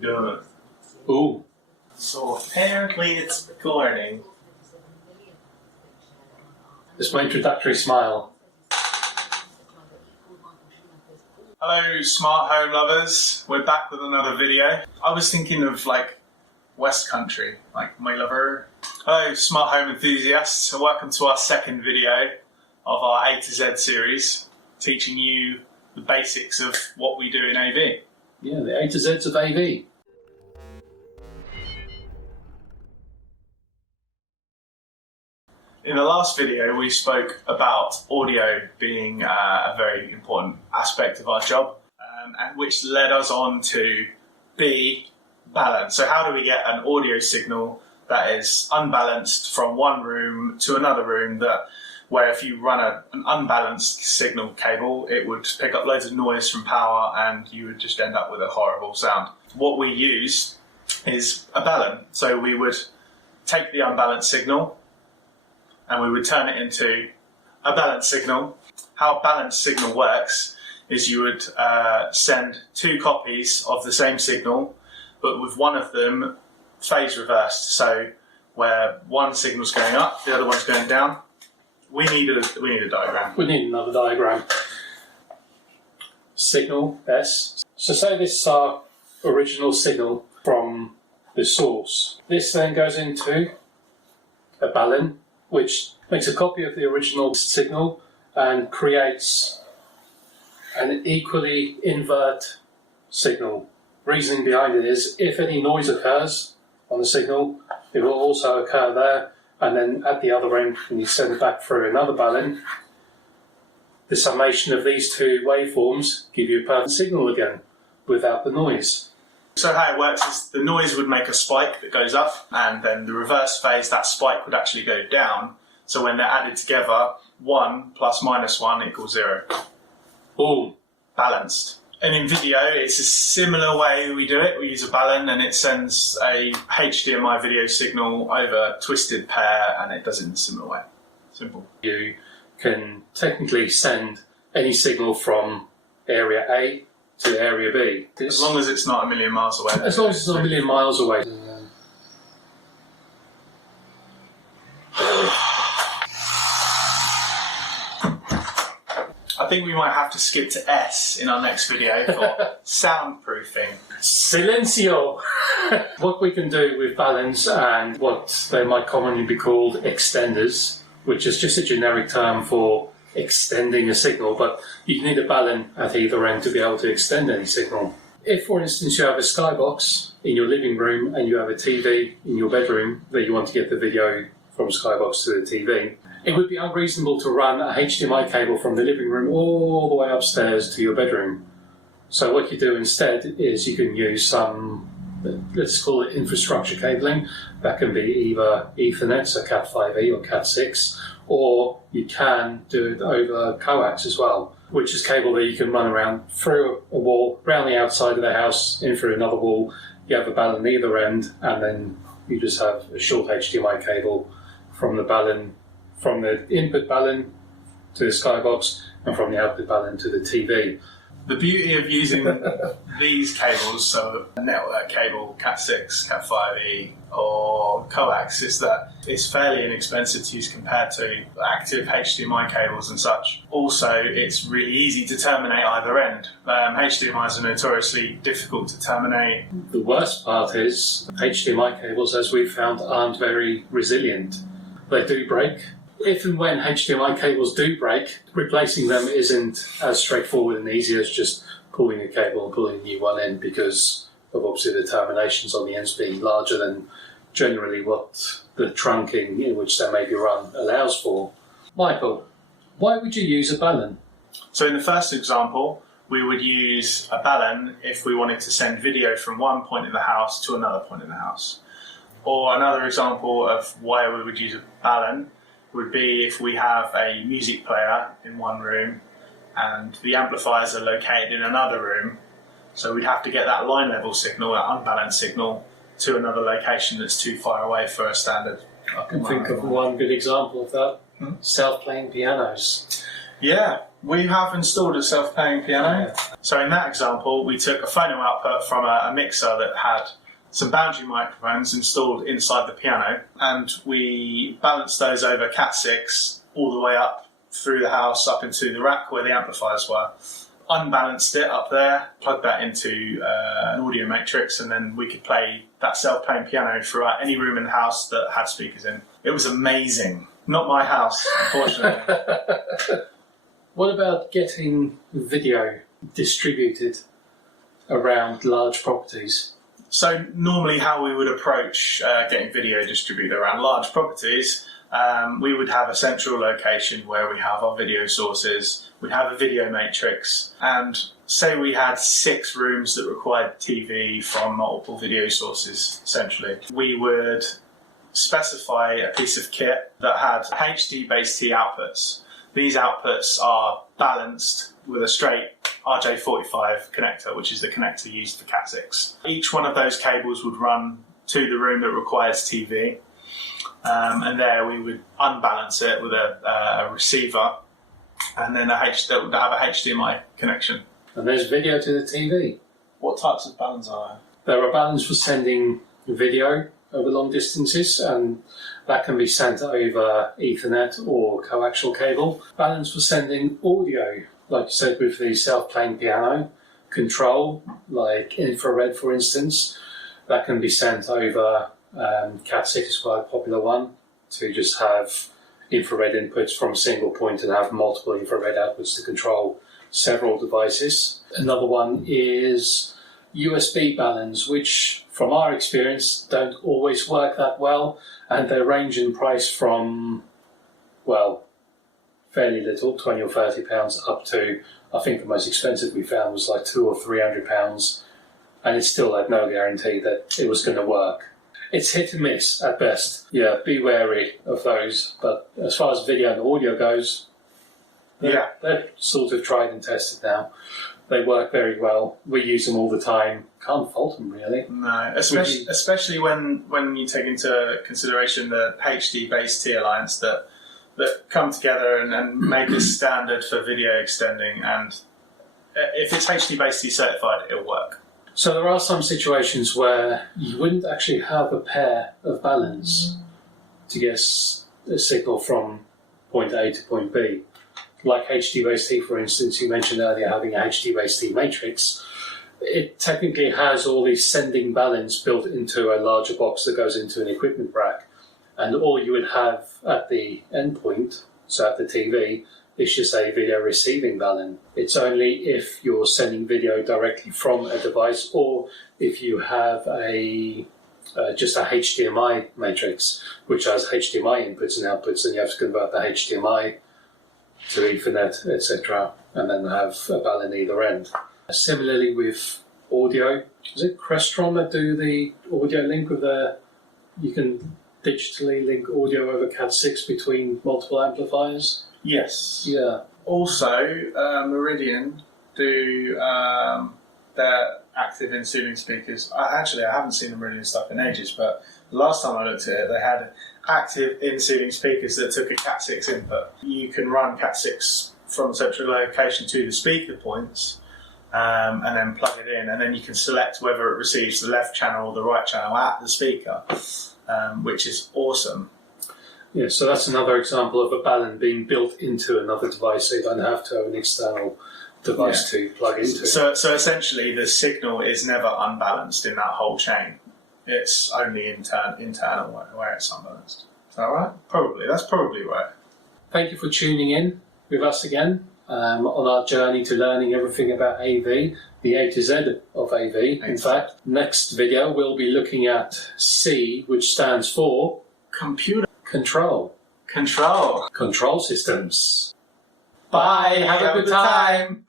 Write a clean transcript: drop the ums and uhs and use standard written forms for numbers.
Good. Ooh. So apparently it's recording. Just my introductory smile. Hello smart home lovers, we're back with another video. I was thinking of like West Country, like my lover. Hello smart home enthusiasts, and welcome to our second video of our A to Z series, teaching you the basics of what we do in AV. Yeah, the AtoZ of AV. In the last video we spoke about audio being a very important aspect of our job, and which led us on to B, balance. So how do we get an audio signal that is unbalanced from one room to another room, where if you run an unbalanced signal cable, it would pick up loads of noise from power and you would just end up with a horrible sound. What we use is a balun. So we would take the unbalanced signal and we would turn it into a balanced signal. How a balanced signal works is you would send two copies of the same signal, but with one of them phase reversed. So where one signal's going up, the other one's going down. We need a diagram. We need another diagram. Signal S. So say this is our original signal from the source. This then goes into a balun, which makes a copy of the original signal and creates an equally invert signal. Reasoning behind it is if any noise occurs on the signal, it will also occur there, and then at the other end, when you send it back through another balun, the summation of these two waveforms give you a perfect signal again without the noise. So how it works is the noise would make a spike that goes up, and then the reverse phase, that spike would actually go down. So when they're added together, 1 plus minus 1 equals 0. Boom. Balanced. And in video, it's a similar way we do it. We use a balun and it sends a HDMI video signal over a twisted pair, and it does it in a similar way. Simple. You can technically send any signal from area A to area B. As long as it's not a million miles away. As long as it's not a million miles away. I think we might have to skip to S in our next video for soundproofing. Silencio! What we can do with baluns and what they might commonly be called extenders, which is just a generic term for extending a signal, but you need a balun at either end to be able to extend any signal. If, for instance, you have a skybox in your living room and you have a TV in your bedroom that you want to get the video from skybox to the TV, it would be unreasonable to run a HDMI cable from the living room all the way upstairs to your bedroom. So what you do instead is you can use some, let's call it infrastructure cabling. That can be either Ethernet, so Cat5e or Cat6, or you can do it over coax as well, which is cable that you can run around through a wall, around the outside of the house, in through another wall. You have a balun either end, and then you just have a short HDMI cable from the balun, from the input balun to the skybox, and from the output balun to the TV. The beauty of using these cables, so a network cable, Cat6, Cat5e, or coax, is that it's fairly inexpensive to use compared to active HDMI cables and such. Also, it's really easy to terminate either end. HDMIs are notoriously difficult to terminate. The worst part is HDMI cables, as we've found, aren't very resilient. They do break. If and when HDMI cables do break, replacing them isn't as straightforward and easy as just pulling a cable and pulling a new one in, because of obviously the terminations on the ends being larger than generally what the trunking in which they may be run allows for. Michael, why would you use a balun? So in the first example, we would use a balun if we wanted to send video from one point in the house to another point in the house. Or another example of why we would use a balun would be if we have a music player in one room and the amplifiers are located in another room, so we'd have to get that line level signal, that unbalanced signal, to another location that's too far away for a standard. I can think of one good example of that. Self-playing pianos. Yeah, we have installed a self-playing piano. So in that example, we took a phono output from a mixer that had some boundary microphones installed inside the piano, and we balanced those over Cat6 all the way up through the house, up into the rack where the amplifiers were. Unbalanced it up there, plugged that into an audio matrix, and then we could play that self-playing piano throughout any room in the house that had speakers in. It was amazing. Not my house, unfortunately. What about getting video distributed around large properties? So normally how we would approach getting video distributed around large properties, we would have a central location where we have our video sources, we'd have a video matrix, and say we had 6 rooms that required TV from multiple video sources centrally. We would specify a piece of kit that had HD-based-T outputs. These outputs are balanced with a straight RJ45 connector, which is the connector used for Cat6. Each one of those cables would run to the room that requires TV, and there we would unbalance it with a receiver, and then that would have a HDMI connection. And there's video to the TV. What types of balance are there? There are balance for sending video over long distances, and that can be sent over Ethernet or coaxial cable. Balance for sending audio, like you said with the self-playing piano. Control, like infrared for instance, that can be sent over Cat6 is quite a popular one, to just have infrared inputs from a single point and have multiple infrared outputs to control several devices. Another one is USB balance, which from our experience don't always work that well, and they range in price from, well, fairly little, £20 or £30, up to, I think the most expensive we found was like £200 or £300, and it still had no guarantee that it was going to work. It's hit and miss at best. Yeah, be wary of those. But as far as video and audio goes, they're sort of tried and tested now. They work very well. We use them all the time. Can't fault them, really. No, especially when you take into consideration the HD-based T Alliance that come together and made this standard for video extending. And if it's HD-based T certified, it'll work. So there are some situations where you wouldn't actually have a pair of balance to get a signal from point A to point B. Like HD-based-T, for instance, you mentioned earlier having a HD-based-T matrix. It technically has all these sending balance built into a larger box that goes into an equipment rack. And all you would have at the endpoint, so at the TV, is just a video receiving balun. It's only if you're sending video directly from a device, or if you have just a HDMI matrix, which has HDMI inputs and outputs, and you have to convert the HDMI to Ethernet, etc., and then have a balun either end. Similarly with audio, is it Crestron that do the audio link with you can digitally link audio over Cat6 between multiple amplifiers? Yes. Yeah. Also, Meridian do their active in-ceiling speakers. I haven't seen the Meridian stuff in ages, but the last time I looked at it, they had active in-ceiling speakers that took a Cat6 input. You can run Cat6 from a central location to the speaker points, and then plug it in, and then you can select whether it receives the left channel or the right channel at the speaker, which is awesome. Yeah, so that's another example of a balun being built into another device, so you don't have to have an external device to plug into. So essentially, the signal is never unbalanced in that whole chain. It's only internal where it's unbalanced. Is that right? Probably. That's probably right. Thank you for tuning in with us again on our journey to learning everything about AV, the A to Z of AV. In fact, next video we'll be looking at C, which stands for Computer Control systems. Bye. Have a good time.